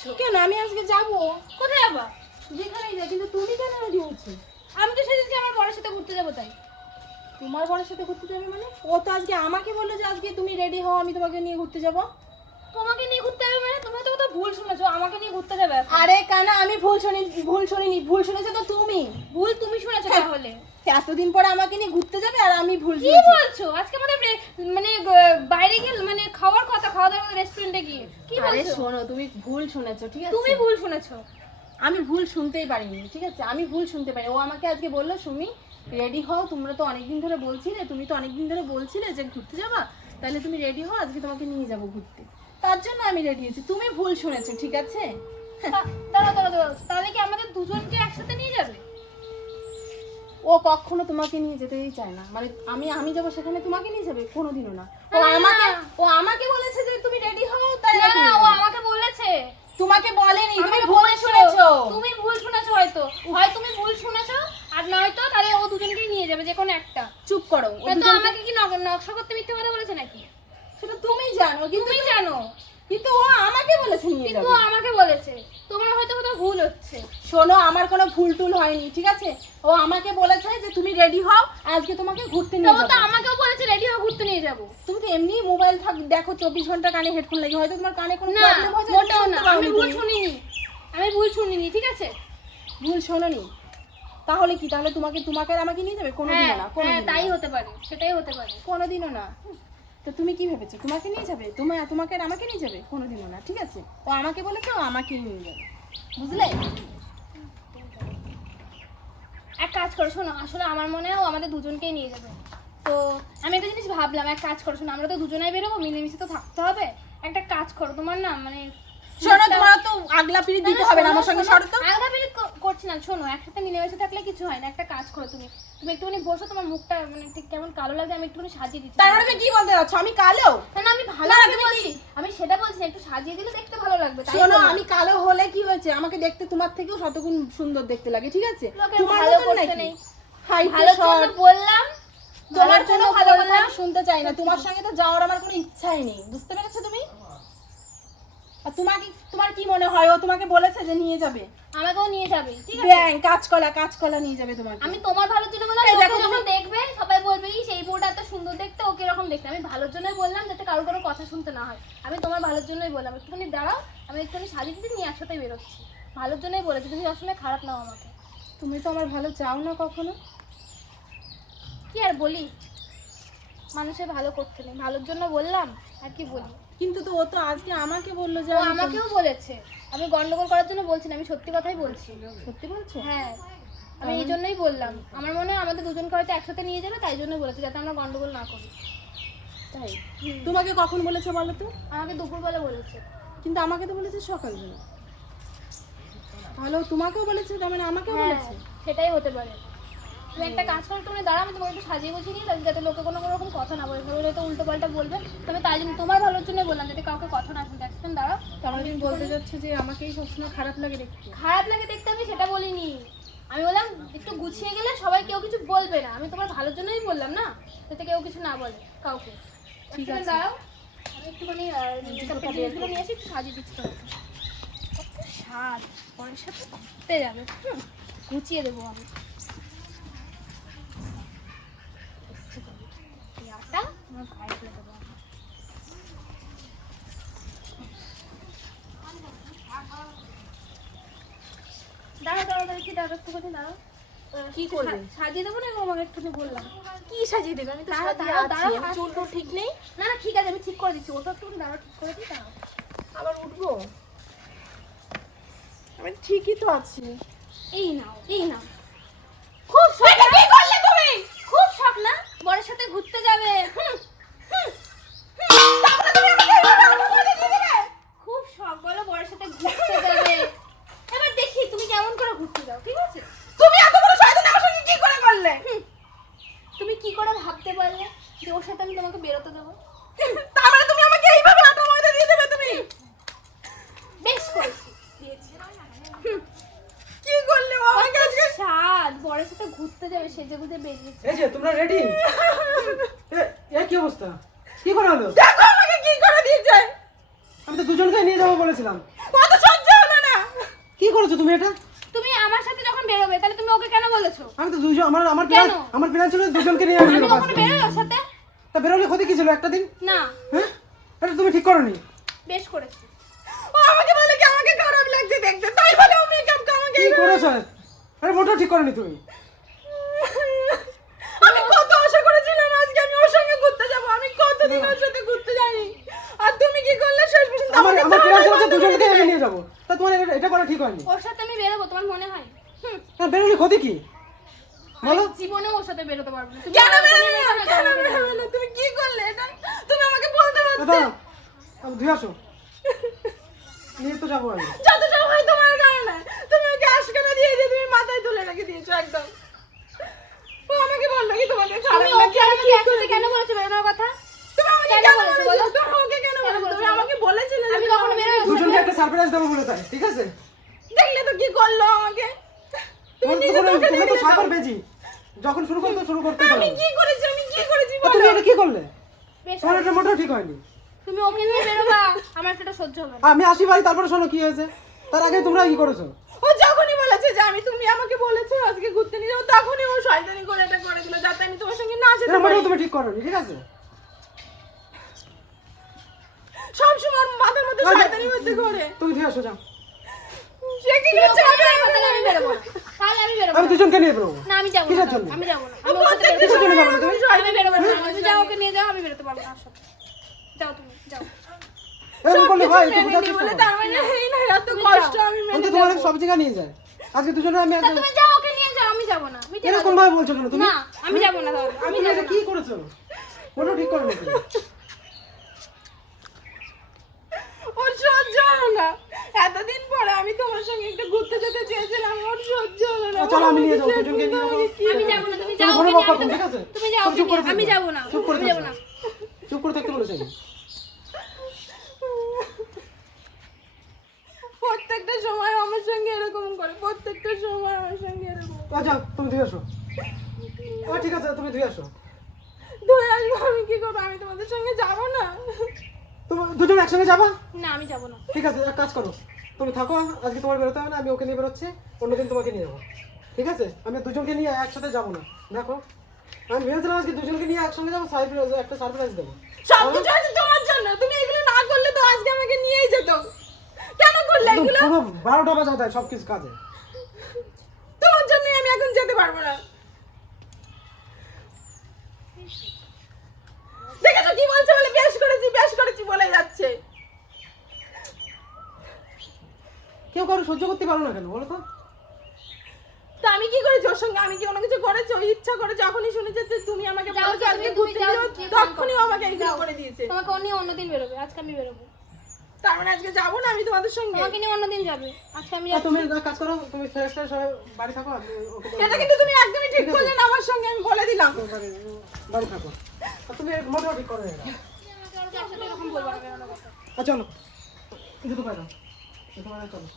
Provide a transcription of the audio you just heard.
যাচ্ছ? কেন? আমি আজকে যাব। কোথায় যাবা যেখানেই যাই কিন্তু তুমি কেন রেডি হচ্ছে আমি তো সেদিনকে আমার বড়ের সাথে ঘুরতে যাব তাই। তোমার বরের সাথে ঘুরতে যাবে মানে? ও তো আজকে আমাকে বলল যে আজকে তুমি রেডি হও আমি তোমাকে নিয়ে ঘুরতে যাব। তোমাকে নিয়ে ঘুরতে যাবে মানে? তুমি তো কোথাও ভুল শুনেছো আমাকে নিয়ে ঘুরতে যাবে আরে কানা আমি ভুল শুনি ভুল শুনিনি ভুল শুনেছো তো তুমি। ভুল তুমি শুনেছো তাহলে। এতদিন পরে আমাকে নিয়ে ঘুরতে যাবে আর আমি ভুল কি বলছো? আজকে আমাদের মানে বাইরে গিয়ে মানে খাওয়ার কথা খাওয়া দাওয়া রেস্টুরেন্টে গিয়ে। কি আরে বলছো? শোনো তুমি ভুল শুনেছো ঠিক আছে? তুমি ভুল শুনেছো। আমি ভুল শুনতেই পারিনি ঠিক আছে? আমি ভুল শুনতে পারি ও আমাকে আজকে বলল সুমি রেডি হও তোমরা তো অনেকদিন ধরে বলছিলে তুমি তো অনেকদিন ধরে বলছিলে যে ঘুরতে যাবা তাহলে তুমি রেডি হও আজকে তোমাকে নিয়ে যাব ঘুরতে। তার জন্য আমি রেডি হয়েছি। তুমি ভুল শুনেছো ঠিক আছে? দাঁড়াও দাঁড়াও দাঁড়াও। তাহলে কি আমাদের দুজনকে একসাথে নিয়ে যাবে? ও কখনো তোমাকে নিয়ে যেতেই চায় না। মানে আমি আমি যাব সেখানে তোমাকে নিয়ে যাবে? কোনোদিনও না। ও আমাকে ও আমাকে বলেছে যে তুমি রেডি হও তাই না ও আমাকে বলেছে। তোমাকে বলেনি তুমি ভুল শুনেছো। তুমি ভুল শুনেছো হয়তো। হয় তুমি ভুল শুনেছো আর নয়তো তাহলে ও দুজনকেই নিয়ে যাবে যে কোনো একটা। চুপ করো ও তো আমাকে কি নক- নকশা করতে মিথ্যে কথা বলেছে নাকি? সেটা তুমি জানো তুমি জানো। কিন্তু ও আমাকে বলেছে নিয়ে কিন্তু যাবে। ও আমাকে বলেছে। তোমার হয়তো কোথাও ভুল হচ্ছে। শোনো আমার কোনো ভুল টুল হয়নি ঠিক আছে? ও আমাকে বলেছে যে তুমি রেডি হও আজকে তোমাকে ঘুরতে তা নিয়ে ও তো যাব। আমাকেও বলেছে রেডি হয়ে ঘুরতে নিয়ে যাব। তুমি তো এমনি মোবাইল থাক দেখো চব্বিশ ঘণ্টা কানে হেডফোন লাগে হয়তো তোমার কানে কোনো না প্রবলেম হয়েছে মোটেও না আমি ভুল শুনিনি। আমি ভুল শুনিনি ঠিক আছে? ভুল শোনোনি? তাহলে কি তাহলে তোমাকে তোমাকে আর আমাকে নিয়ে যাবে? কোনোদিনও হ্যাঁ না হ্যাঁ কোনোদিনও তাই না। হতে পারে সেটাই হতে পারে। কোনোদিনও না। তো তুমি কি ভেবেছো? তোমাকে নিয়ে যাবে? তোমার তোমাকে আর আমাকে নিয়ে যাবে? কোনোদিনও না ঠিক আছে? ও আমাকে বলেছে ও আমাকে নিয়ে যাবে। বুঝলে? এক কাজ করো শোনো আসলে আমার মনে হয় ও আমাদের দুজনকেই নিয়ে যাবে। তো আমি একটা জিনিস ভাবলাম এক কাজ করো শোনো আমরা তো দুজনেই বেরোবো মিলেমিশে তো থাকতে হবে। একটা কাজ করো তোমার না মানে শোনো তোমার তো আগলা পিড়ি দিতে হবে না আমার সঙ্গে সরো তো। আলাদা বেরিয়ে করছি না শোনো একসাথে মিলেমিশে থাকলে কিছু হয় না একটা কাজ করো তুমি। তুমি একটুখানি বসো তোমার মুখটা মানে ঠিক কেমন কালো লাগে আমি একটুখানি সাজিয়ে দিচ্ছি। তার মানে কি বলতে যাচ্ছ আমি কালো? না না আমি ভালো লাগে বলছি। আমি সেটা বলছি একটু সাজিয়ে দিলে দেখতে ভালো লাগবে তাই শোনো আমি কালো হলে কি হয়েছে? আমাকে দেখতে তোমার থেকেও শতগুণ সুন্দর দেখতে লাগে ঠিক আছে? তোমার ভালো করতে নেই। ভালো জন্য বললাম তোমার কোনো জন্য ভালো কথা শুনতে চাই না। তোমার সঙ্গে তো যাওয়ার আমার কোনো ইচ্ছাই নেই। বুঝতে পেরেছ তুমি? আর তোমাকে তোমার কি মনে হয়? ও তোমাকে বলেছে যে নিয়ে যাবে। আমাকেও নিয়ে যাবে ঠিক আছে? ব্যাং কাঁচকলা কাঁচকলা নিয়ে যাবে তোমাকে। আমি তোমার ভালোর জন্য বললাম দেখো যখন দেখবে সবাই বলবে এই সেই বউটা এত সুন্দর দেখতে ওকে এরকম দেখতে। আমি ভালোর জন্যই বললাম যাতে কারও কারও কথা শুনতে না হয়। আমি তোমার ভালোর জন্যই বললাম একটুখানি দাঁড়াও আমি একটুখানি সাজিয়ে দিচ্ছি নিয়ে একসাথে বেরোচ্ছি। ভালোর জন্যই বলেছি তুমি সবসময় খারাপ নাও আমাকে। তুমি তো আমার ভালো চাও না কখনো। কি আর বলি? মানুষের ভালো করতে নেই। ভালোর জন্য বললাম আর কি বলি? কিন্তু তো ও তো আজকে আমাকে বলল যে ও আমাকেও বলেছে। আমি গন্ডগোল করার জন্য বলছি না আমি সত্যি কথাই বলছি। সত্যি বলছো? হ্যাঁ। আমি এই জন্যই বললাম। আমার মনে হয় আমাদের দুজনকে হয়তো একসাথে নিয়ে যাবে তাই জন্য বলেছে যাতে আমরা গন্ডগোল না করি। তাই? তোমাকে কখন বলেছে বলো তো? আমাকে দুপুরবেলা বলেছে। কিন্তু আমাকে তো বলেছে সকালবেলা। ও তোমাকেও বলেছে তার মানে আমাকেও হ্যাঁ বলেছে? সেটাই হতে পারে। তুমি একটা কাজ করো তুমি দাঁড়া আমি তোমাকে একটু সাজিয়ে গুছিয়ে নিই তাহলে যাতে লোকে কোনো রকম কথা না বলে। তাহলে হয়তো উল্টো পাল্টা বলবে তবে তাই জন্য তোমার ভালোর জন্য বললাম যাতে কাউকে কথা না শুনতে একদম দাঁড়াও। মানে তুমি বলতে যাচ্ছ যে আমাকেই সবসময় খারাপ লাগে দেখতে। খারাপ লাগে দেখতে আমি সেটা বলিনি। আমি বললাম একটু গুছিয়ে গেলে সবাই কেউ কিছু বলবে না। আমি তোমার ভালোর জন্যই বললাম না যাতে কেউ কিছু না বলে কাউকে। ঠিক আছে। দাঁড়াও আমি একটুখানি জিনিসগুলো নিয়ে আসি একটু সাজিয়ে দিচ্ছি তোমাকে। কত স্বাদ পরের সাথে যাবে। গুছিয়ে দেবো আমি এই আটা আমার গায়ে ফেলে দেবো আমি। দাঁড়াও দাঁড়াও দাঁড়াও কি দাঁড়াও একটুখানি দাঁড়াও। কি করবে? সাজিয়ে দেবো না আমাকে একটুখানি বললাম? কি সাজিয়ে দেবে? আমি তো সাজিয়ে আছি। চুল টুল ঠিক নেই? না না ঠিক আছে আমি ঠিক করে দিচ্ছি। ওটা একটু দাঁড়া ঠিক করে দিই আবার উঠবো? আমি ঠিকই তো আছি। এই নাও এই নাও। খুব দেবো তার মানে তুমি আমাকে এইভাবে আটা ময়দা দিয়ে দেবে তুমি? বেশ করেছি। কি করলে ও আমাকে আজকে? বরের সাথে ঘুরতে যাবে সেজে গুজে বেরিয়েছে। এই যে তোমরা রেডি এ কি অবস্থা? কি করা হলো? দেখো আমাকে কি করে দিয়েছে। আমি তো দুজন দুজনকে নিয়ে যাব বলেছিলাম। কত সহ্য হলো না। কি করেছ তুমি এটা? তুমি আমার সাথে যখন বেরোবে তাহলে তুমি ওকে কেন বলেছ? আমি তো দুজন আমার আমার প্ল্যান আমার প্ল্যান ছিল দুজনকে নিয়ে আমি বেরোই ওর সাথে? তা বেরোলে ক্ষতি কি ছিল একটা দিন? না। হ্যাঁ? এটা তুমি ঠিক করোনি? বেশ করেছি। ও আমাকে বলে কি আমাকে খারাপ লাগছে দেখতে। তাই বলে ও মেকআপ আমাকে কি করেছ? আরে মোটেও ঠিক করোনি তুমি। আমি কত আশা করেছিলাম আজকে আমি ওর সঙ্গে ঘুরতে যাব। আমি কতদিন ওর সাথে ঘুরতে যাইনি। আর তুমি কি করলে শেষ পর্যন্ত? আমার আমার প্ল্যান ছিল যে তাড়াতাড়ি দুজনকে আমি নিয়ে যাব। তা তোমার এটা- করা ঠিক হয়নি। ওর সাথে আমি বেরোবো তোমার মনে হয়? হুম। তা বেরোলে ক্ষতি কি? বলো। আমি জীবনেও ওর সাথে বেরোতে পারব না। কেন বেরোবে না? কেন আমাকে বেরোবে না? তুমি কি করলে? এটা তুমি আমাকে বলতে পারতে? আমি ধুয়ে আসো। নিয়ে তো যাব আমি যত সব হয় তোমার কারণে তুমি ওকে আশকানা দিয়ে দিয়ে তুমি মাথায় তুলে রেখে দিয়েছ একদম। ও আমাকে বলল কি তোমাকে তুমি ওকে আমি একসাথে কেন বলেছ বেরোনোর কথা? তুমি আমাকে কেন বলেছ বলেছ? বলো? তুমি আমাকে কেন বলেছ? তুমি বলেছ? আমাকে বলেছিলে যে আমি কখনো বেরোই দুজনকে একটা সারপ্রাইজ দেবো বলে তাই ঠিক আছে? দেখলে তো কি করল আমাকে? তোমার তো বেজি। যখন শুরু করতে শুরু করতে আমি কি করেছি? আমি কি করেছি? তুমি এটা কি করলে? তোমার এটা মোটেও ঠিক হয়নি। তুমি ওকে নিয়ে বেরোবা। আমার সেটা সহ্য হবে না। আমি আসি বাড়ি তারপরে শোনো কি হয়েছে। তার আগে তোমরা কি করেছ? ও যখনই বলেছে যে আমি তুমি আমাকে বলেছ আজকে ঘুরতে নিয়ে যাব তখনই ও শয়তানি করে এটা করে দিল যাতে আমি তোমার সঙ্গে না যেতে পারি। তুমি ঠিক করোনি ঠিক আছে? সব সময় মাথার মধ্যে। শয়তানি হচ্ছে করে। তুমি ধুয়ে আসো যাও। সে কি করছে? আমি বেরোবো তাহলে আমি বেরোবো আমি না। দুজনকে নিয়ে বেরোবো। না আমি যাব না। কিসের জন্য? আমি যাব না। আমি বেরোতে কিসের জন্য যাবে না। তুমি? আমি আমি বেরোবো না। তুমি যাও ওকে নিয়ে যাও আমি বেরোতে পারব না। যাও তুমি যাও। এরকম হয় বলে। তার মানে এই না এত তুমি কষ্ট। আমি আমি মেনে তোমার। সব জায়গায় নিয়ে যাই আজকে দুজনে আমি একদম তুমি যাও ওকে নিয়ে যাও আমি যাব না। এরকম যাবে। ভাবে বলছো কেন তুমি? না আমি যাব না তাহলে আমি তুমি যাব না। কি করেছ ঠিক করোনি তুমি ওর সহ্য হলো না এতদিন পরে আমি তোমার সঙ্গে একটু ঘুরতে যেতে চেয়েছিলাম ওর সহ্য হলো না ও, চলো আমি নিয়ে যাব, দুজনকে নিয়ে যাব। আমি যাব না তুমি যাও ঠিক আছে? তুমি চুপ করে আমি যাব না চুপ করে যাব না। চুপ করে থাকতে বলেছি। প্রত্যেকটা সময় আমার সঙ্গে এরকম করে প্রত্যেকটা সময় আমার সঙ্গে এরকম যাও তুমি ধুয়ে আসো। ও, ঠিক আছে তুমি ধুয়ে আসো। ধরে আসব আমি কি করব? আমি তোমাদের সঙ্গে যাব না। তুমি দুজন একসঙ্গে যাবা? না আমি যাব না। ঠিক আছে এক কাজ করো। তুমি থাকো আজকে তোমার বেরোতে হবে না আমি ওকে নিয়ে বেরোচ্ছি অন্যদিন তোমাকে নিয়ে যাব। ঠিক আছে? আমি দুজনকে নিয়ে একসাথে যাব না। দেখো। আমি ভেবেছিলাম আজকে দুজনকে নিয়ে একসঙ্গে যাব সারপ্রাইজ একটা সারপ্রাইজ দেবো। সব কিছু তোমার জন্য। তুমি এগুলো না করলে তো আজকে আমাকে নিয়েই যেত। কেন করলে এগুলো? পুরো বারোটা বাজা দেয় সব কিছু কাজে। তোমার জন্য আমি এখন যেতে পারব না। দেখেছ কি বলছে বলে? বেশ করেছি বেশ করেছি বলে যাচ্ছে। কেউ কারও সহ্য করতে পারো না কেন বলো তা। আমি কি করেছি? ওর সঙ্গে আমি কি কোনো কিছু করেছি? ও ইচ্ছা করে যখনই শুনেছে যে তুমি আমাকে যাও, বলেছ আজকে তুমি ঘুরতে যাও, তখনই আমাকে যাও। করে দিয়েছে। তোমাকে অন্য অন্যদিন বেরোবে আজকে আমি বেরোবো। তার মানে আজকে যাব না আমি তোমাদের সঙ্গে? তোমাকে নিয়ে অন্যদিন যাবে আজকে আমি আর তুমি কাজ করো তুমি ফ্রেশ ফ্রেশ হয়ে বাড়ি থাকো আমি এটা কিন্তু তুমি একদমই ঠিক করলে না আমার সঙ্গে আমি বলে দিলাম। বাড়ি থাকো। তুমি মোটেও ঠিক করো না। আমাকে আচ্ছা চলো। দাও জুতো পাই দাও, চলো